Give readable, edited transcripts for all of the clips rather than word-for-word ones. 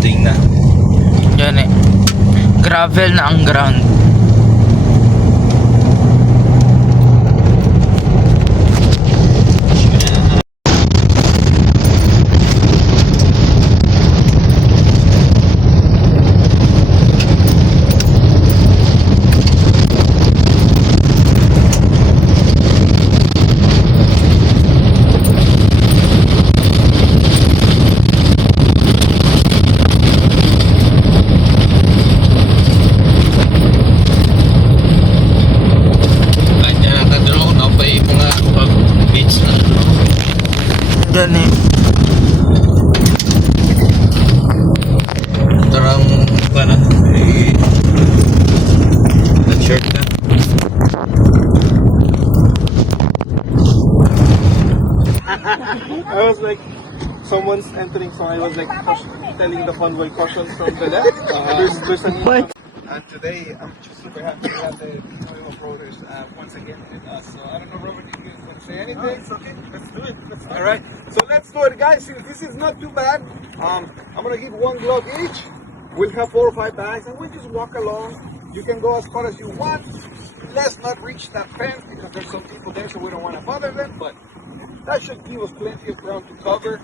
loading na. Yan eh. Gravel na ang ground. Yan eh. Tarang paano? Nag-shirt na. I was like, someone's entering, so I was like telling the convoy caution from the left. There's an What? And today, I'm just super happy to have the Pinoy Brothers once again with us. So I don't know, Robert, if you want to say anything. No, it's okay. Let's do it. All right. So let's do it, guys. Since this is not too bad, I'm gonna give 1 glove each. We'll have 4 or 5 bags, and we'll just walk along. You can go as far as you want. Let's not reach that fence because there's some people there, so we don't want to bother them. But that should give us plenty of ground to cover.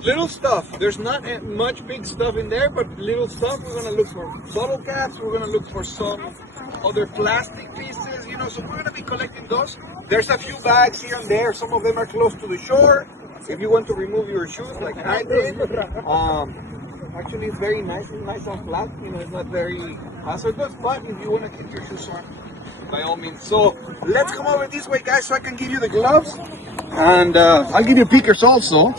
Little stuff. There's not much big stuff in there, but little stuff. We're gonna look for bottle caps. We're gonna look for some other plastic pieces, you know. So we're gonna be collecting those. There's a few bags here and there. Some of them are close to the shore. If you want to remove your shoes, like I did, actually it's very nice and flat. You know, it's not very hazardous. But if you want to keep your shoes on, by all means. So let's come over this way, guys, so I can give you the gloves, and I'll give you pickers also.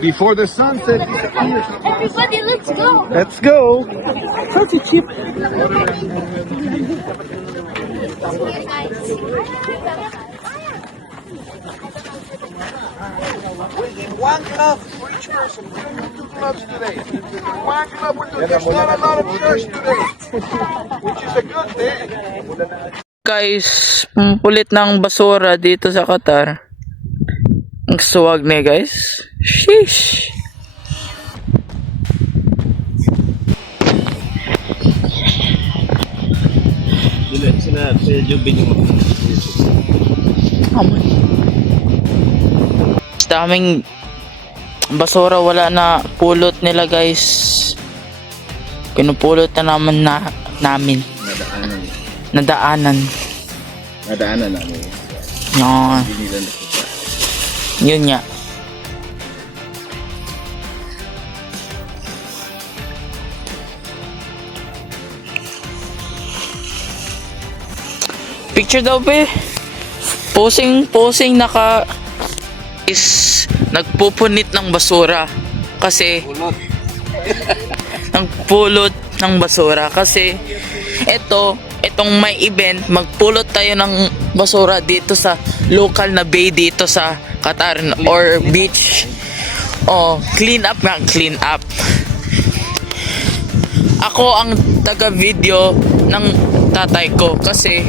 Before the sunset disappears. Everybody, let's go. Let's go. Such a cheap. We need 1 glove for each person. We don't need 2 gloves today. 1 glove will do. There's not a lot of trash today, which is a good thing. Guys, ang kulit ng basura dito sa Qatar. Ang suwag na guys. Sheesh. Daming basura, wala na pulot nila guys. Pinupulot na namin. Nadaanan namin. Yan. Yun nga. Picture daw be. Posing naka is nagpupunit ng basura kasi nagpulot ng basura kasi itong may event, magpulot tayo ng basura dito sa local na bay dito sa Qatar or beach. Clean up. Ako ang taga-video ng tatay ko kasi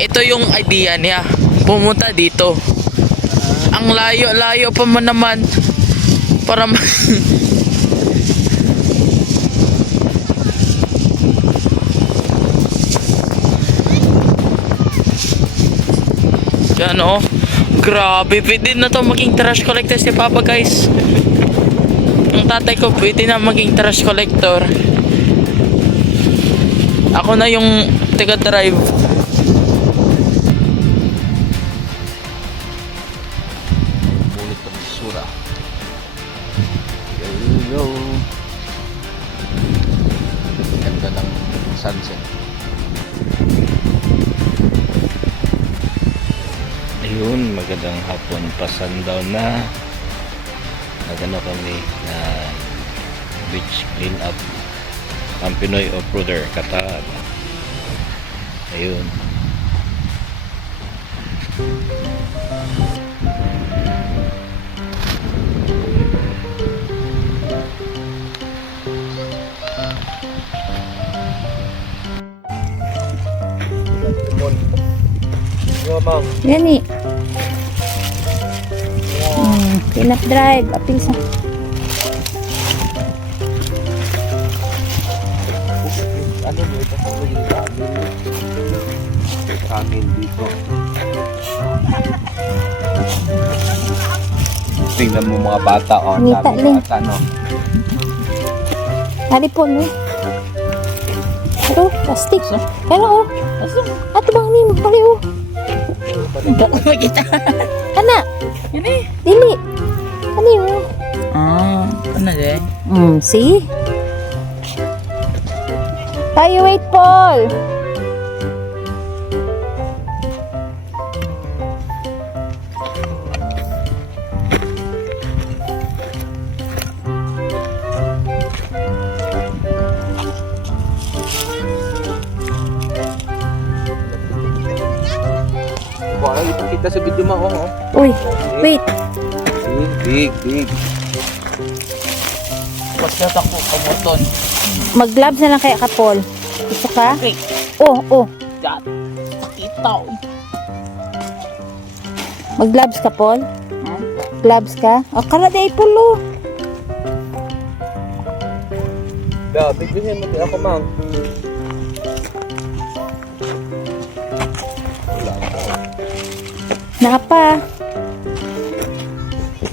ito yung idea niya, pumunta dito. Ang layo pa man naman para yan oh, grabe, pwede na to maging trash collector si Papa guys. Ang tatay ko pwede na maging trash collector. Ako na yung taga-drive. Bulit ng basura. There you go. Ganda ng sunset. Ayun, magandang hapon. Pa-sundown na. Nagano kami na beach clean up ang Pinoy Off-Roader Qatar. Ayun. Gani. Inap drive. Apil sa... Ano mo ito? Kanin dito. Tingnan mo mga bata, oh. Ngita, Dami Ling. bata, no? Hari po, no? Pero, plastic. Pero, oh. Ato bang ni mo? Pali, oh. Bako makita. Kana. Yan eh. Dili. Ano yun? Ano deh? See? Tayo, wait, Paul. Wala, ipakita sa video mo, oh. Uy, wait. Big. Pagkat ako kamuton. Mag-gloves na lang kaya ka, Paul. Gusto ka? Okay. Oh. Dad. Pakita. Mag-gloves ka, Paul? Gloves ka? O, kara di ay pulo. Bigyan mo ako, mang.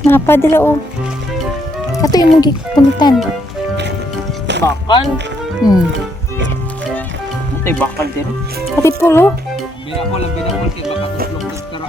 Napa dila, oh. Kato yung mong gikumitan. Bakal. Ito bakal din. Kati pulo. Binakol kay baka tuslong nagkara.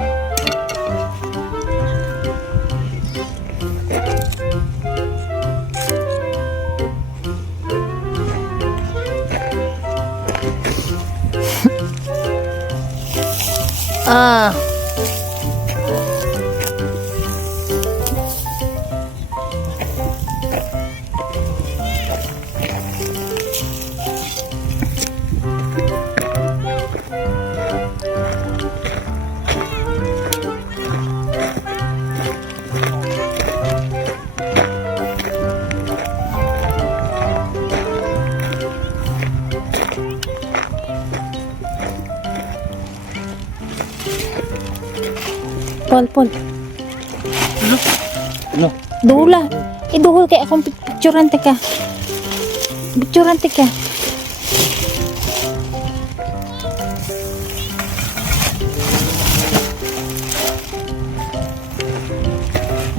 Paul. Ano? Dula. Iduhol kay akong picturante ka.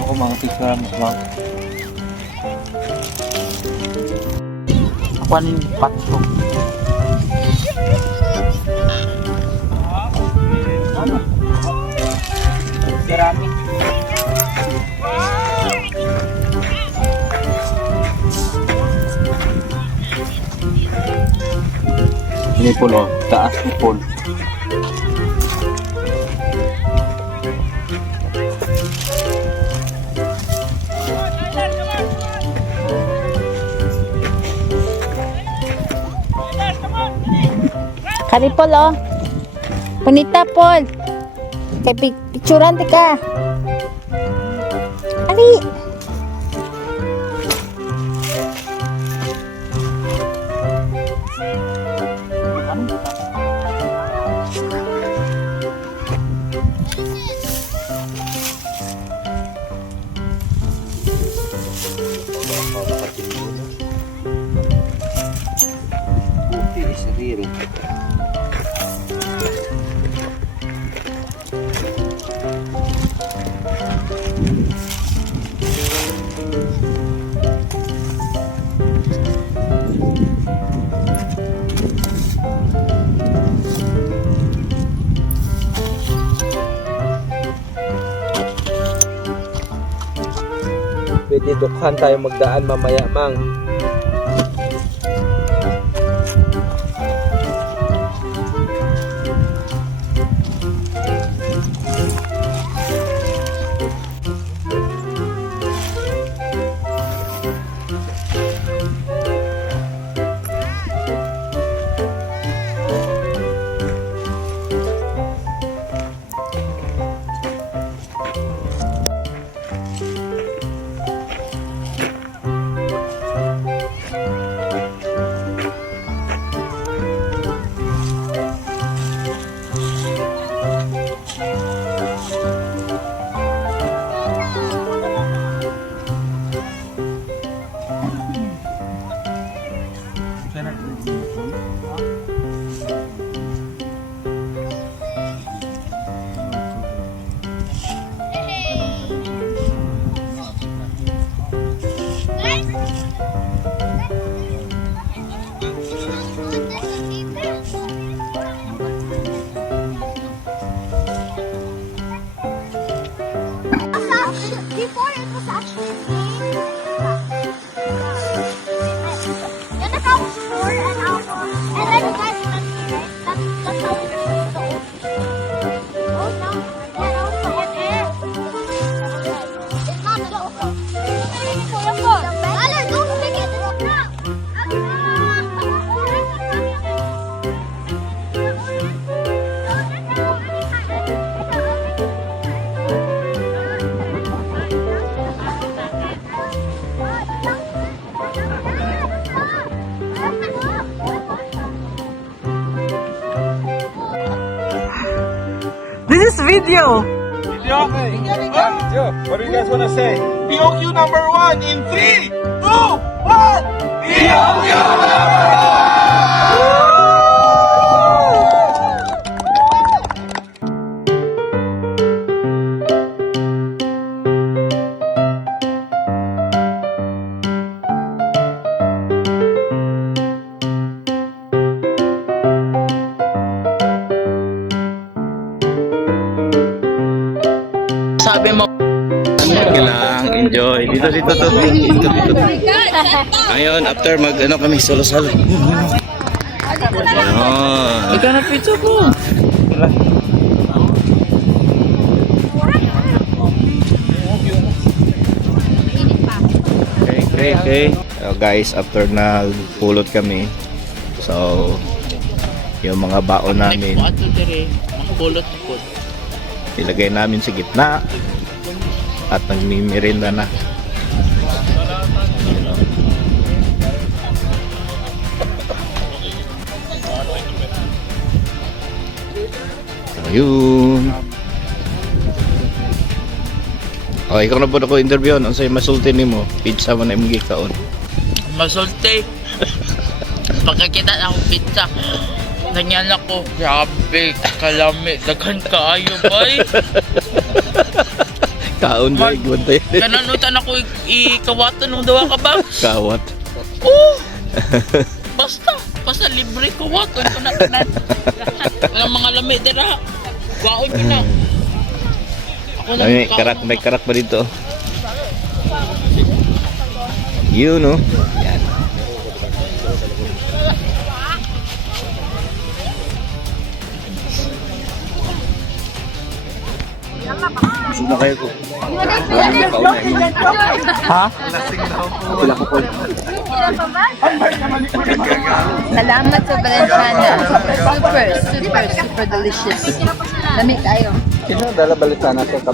Ako mga picture mo, mang. Ako ano yung patro. Ano? Ceramic. Ini pul, oh. Taas ni pul. Kari, Paul, oh. Punita, Paul. Kay picturante ka. Ali. Sendiri. Pwede dukhan tayo magdaan mamaya, mang. This is video. What do you guys want to say? POQ number 1 in 3, 2, 1. POQ Sabi mo. Sige lang, enjoy. Dito. Ngayon, after mag kami, solo-solo. Ayun. Ikaw na pizza ko. Okay. So guys, after na pulot kami, so yung mga baon namin, Ato dire, makapulot ko. ilagay namin sa gitna at nagmimirinda na. Ayun. Oh, ikaw na po ako interview on unsay masulti nimo? Pizza man imong gikaon. Masulti. Pagkakita na akong pizza. Ganyan ako. Grabe, kalami. Daghan kaayo, boy. Kaon ba igwantay? Kananutan ako ikawato nung dawa ka ba? Kawat. Oo. Basta libre kawato ko na tanan. Walang mga lami dira. Waon ko na. Ako na May karak ba dito? Yun, no? Yan. Busog na kayo ko. Ha? Salamat sa Valenciana. Super delicious. Lamig tayo. Sino dala balitan natin?